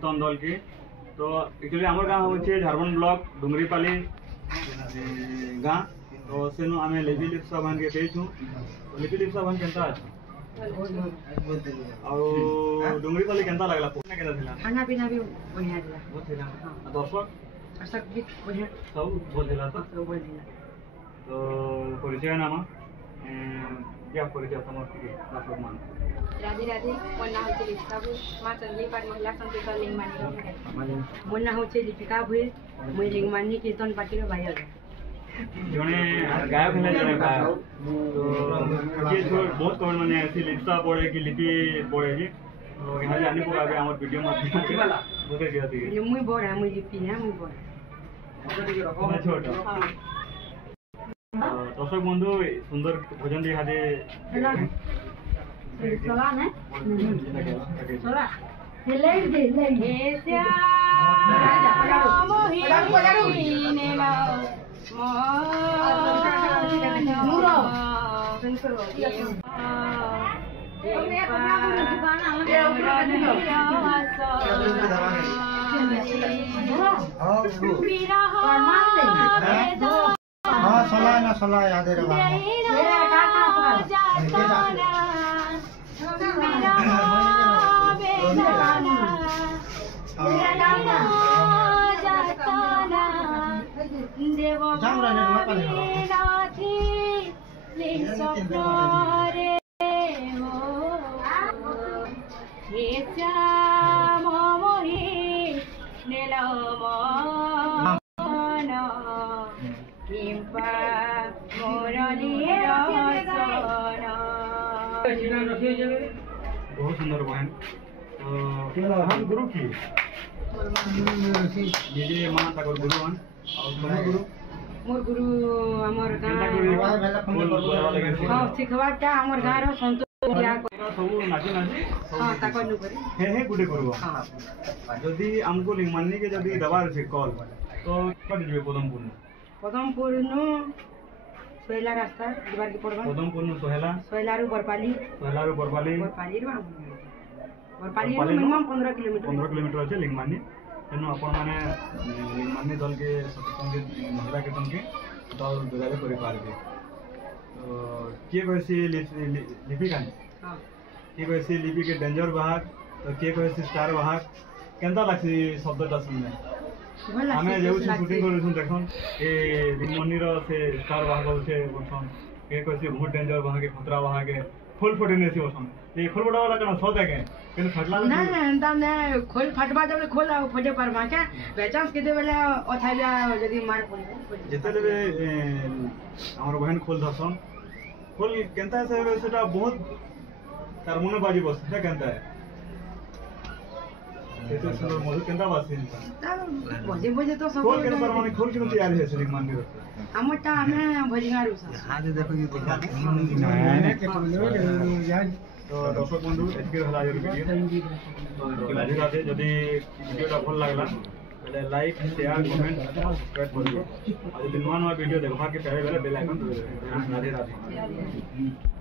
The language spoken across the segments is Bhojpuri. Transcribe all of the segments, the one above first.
कीर्तन दल की तो एक्चुअली आम गाँव हूँ झारखंड ब्लॉक डुंगरीपाली गाँ तो सेनु आम लिपि लिप्सा भान के पेचु लिपि लिप्सा भान केनता अच्छा और डुंगरीपाली केनता लगला पुणे केनता थिला खाना पीना भी बढ़िया दिला बहुत थिला दर्शक सब भी बढ़िया सब बोल दिला तो सब बोल दिला तो परिचय नाम क्या परिचय समस्त के दर्शक मान राधे राधे मोर नाम होचे लिपिका भुई माँ संजय पाठ महिला संकीर्तन लिंगमानी मोर नाम होचे लिपिका भुई मुई लिंगमानी कीर्तन पार्टी रो भाई अगे जने गायक है जने गायक तो ये बहुत कमेंट माने ऐसी लिप्सा पड़े कि लिपि पड़े जी तो यहाँ जाने को आगे हमारे वीडियो में बोलते क्या थी ये मुई बड़ है मुई लिपि है मुई बड़ मैं छोटा दर्शक बंधु सुंदर भोजन दी हादे चला ने चला ले दे ले हाँ सलाह ना सलाह याद है बहुत सुंदर बहन हम गुरु की ये माँ तक गुरु हन और तुम गुरु मोर गुरु हमर गाँ हां सिखवाटा हमर गाँ रो संतोष दिया सब नाची नाची हां ताको नु करी हे गुडे करबो हां जदी हमको लिंगमानी के जदी दबार छे कॉल तो कट दिबे पदमपुर नु सोहेला रास्ता दिवार के पड़बा पदमपुर नु सोहेला सोहेलारू बरपाली बरपाली मिनिमम 15 किलोमीटर अच्छे लिंगमानी तेणु आपण मैंने लिंगमानी दल के सचेतन के महिला कीर्तन के दल जोगाजोग कर पारे तो किए कहसी लिपि कानी किए कहसी लिपि के डेंजर बाहर तो किए कहसी स्टार बाहर केनता लागसी शब्दटा सुनने आमे जेउ शूटिंग करू देखन ए लिंगमानी रो से स्टार बाहर होचे बोलछन के कहसी बहुत डेंजर बाहर के खतरा बाहर के खोल फटेने से ओसन ये खोल फटा वाला कना सो देखे किन फटला ना अंदर ने खोल फटबा जब खोल फटे परमा के बेचांस केते बेले अथाइया जदी मार पड़ी जेते ले हमर बहन खोल धसन खोल केनता से सेटा बहुत तार मन बाजी बस सेटा केनता है एते सुंदर मधु केनता बासी बजे तो सब खोल के पर माने खोल के तैयार है श्री मान रो हमटा हमें भजिगारू आज देखो ये दिखा तो दर्शक बंधु एतके हला आज वीडियो तो राधे राधे जदी वीडियोटा भल लागला बेले लाइक शेयर कमेंट सब्सक्राइब करियो और जदी नवा नवा वीडियो देखबा के चाहे बेले बेल आइकन दबा देबे राधे राधे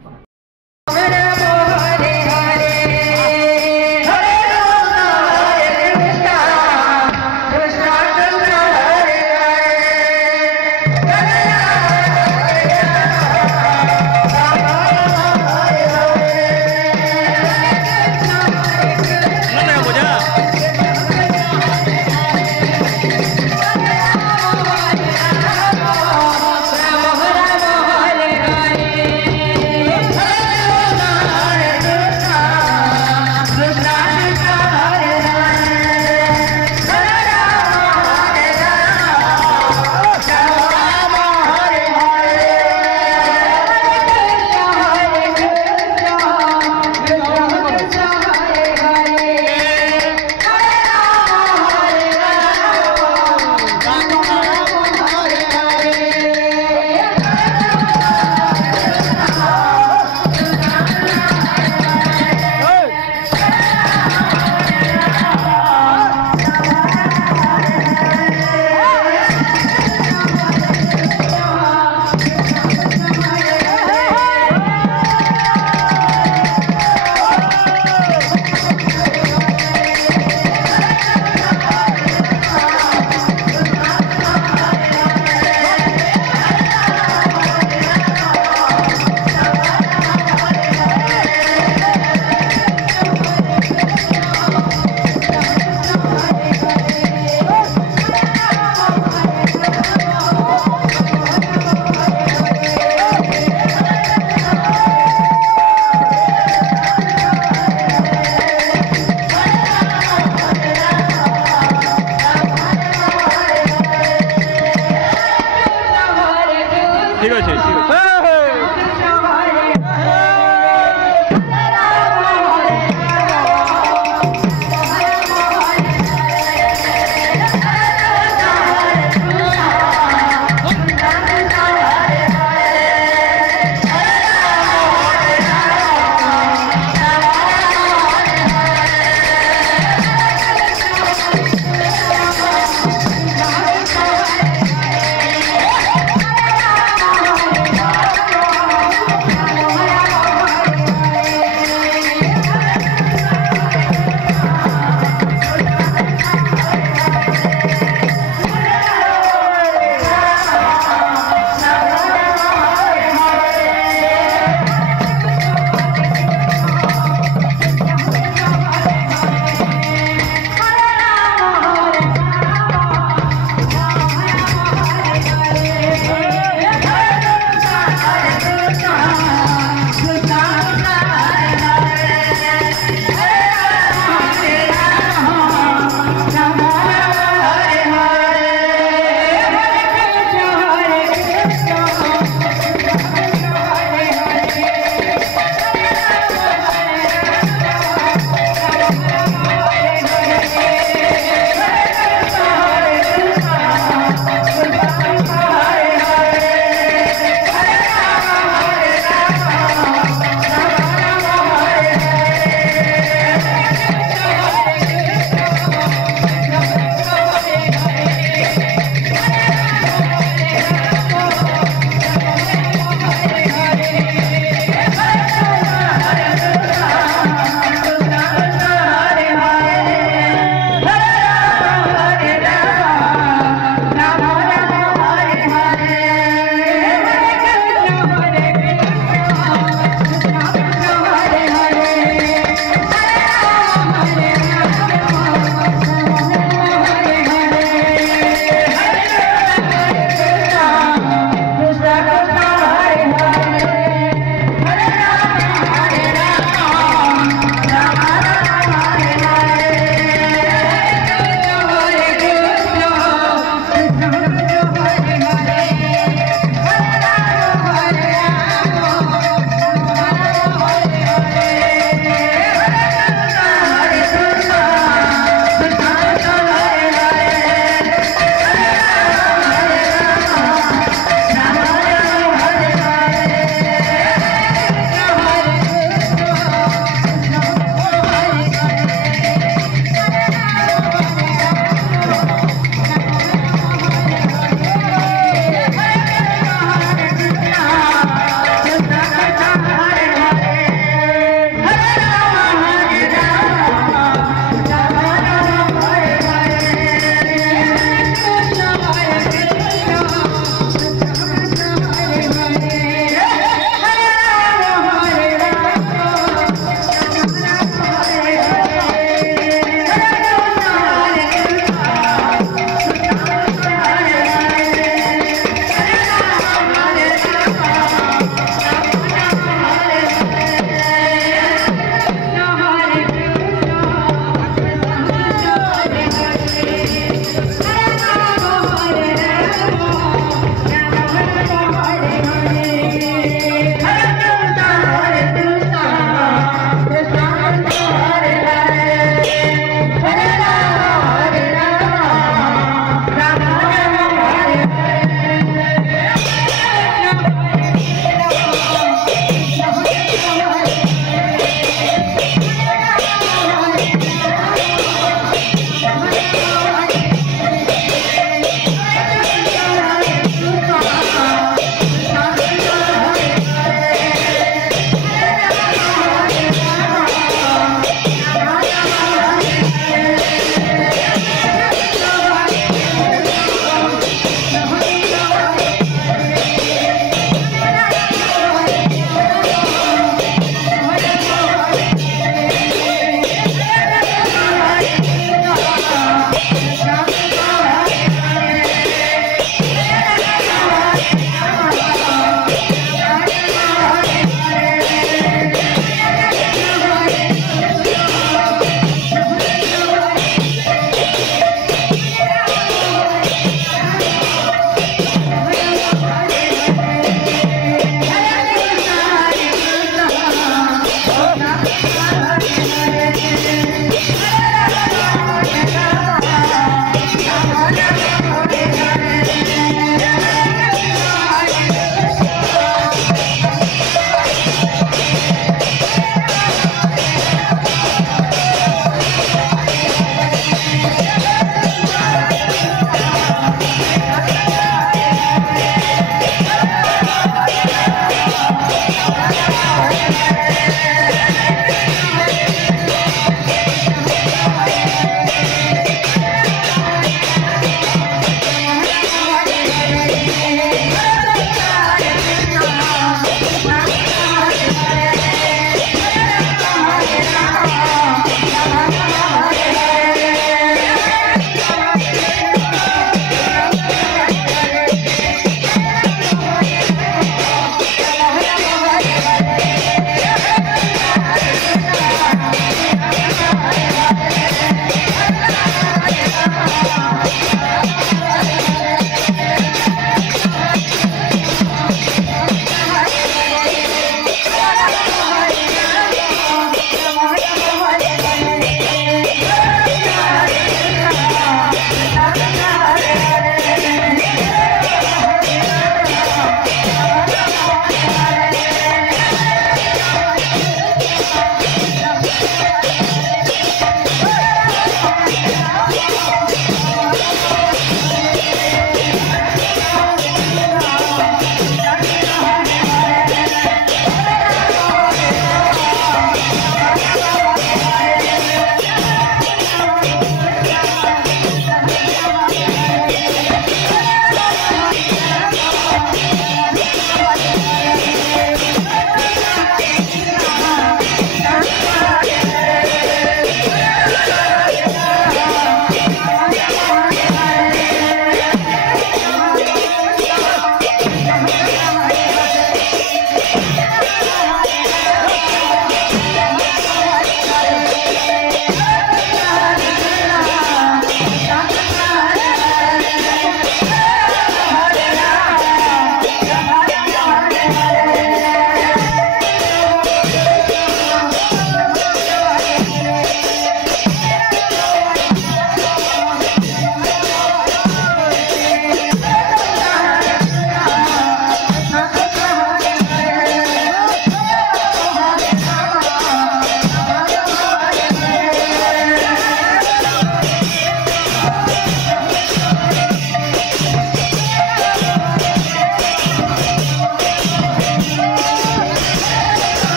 Stop.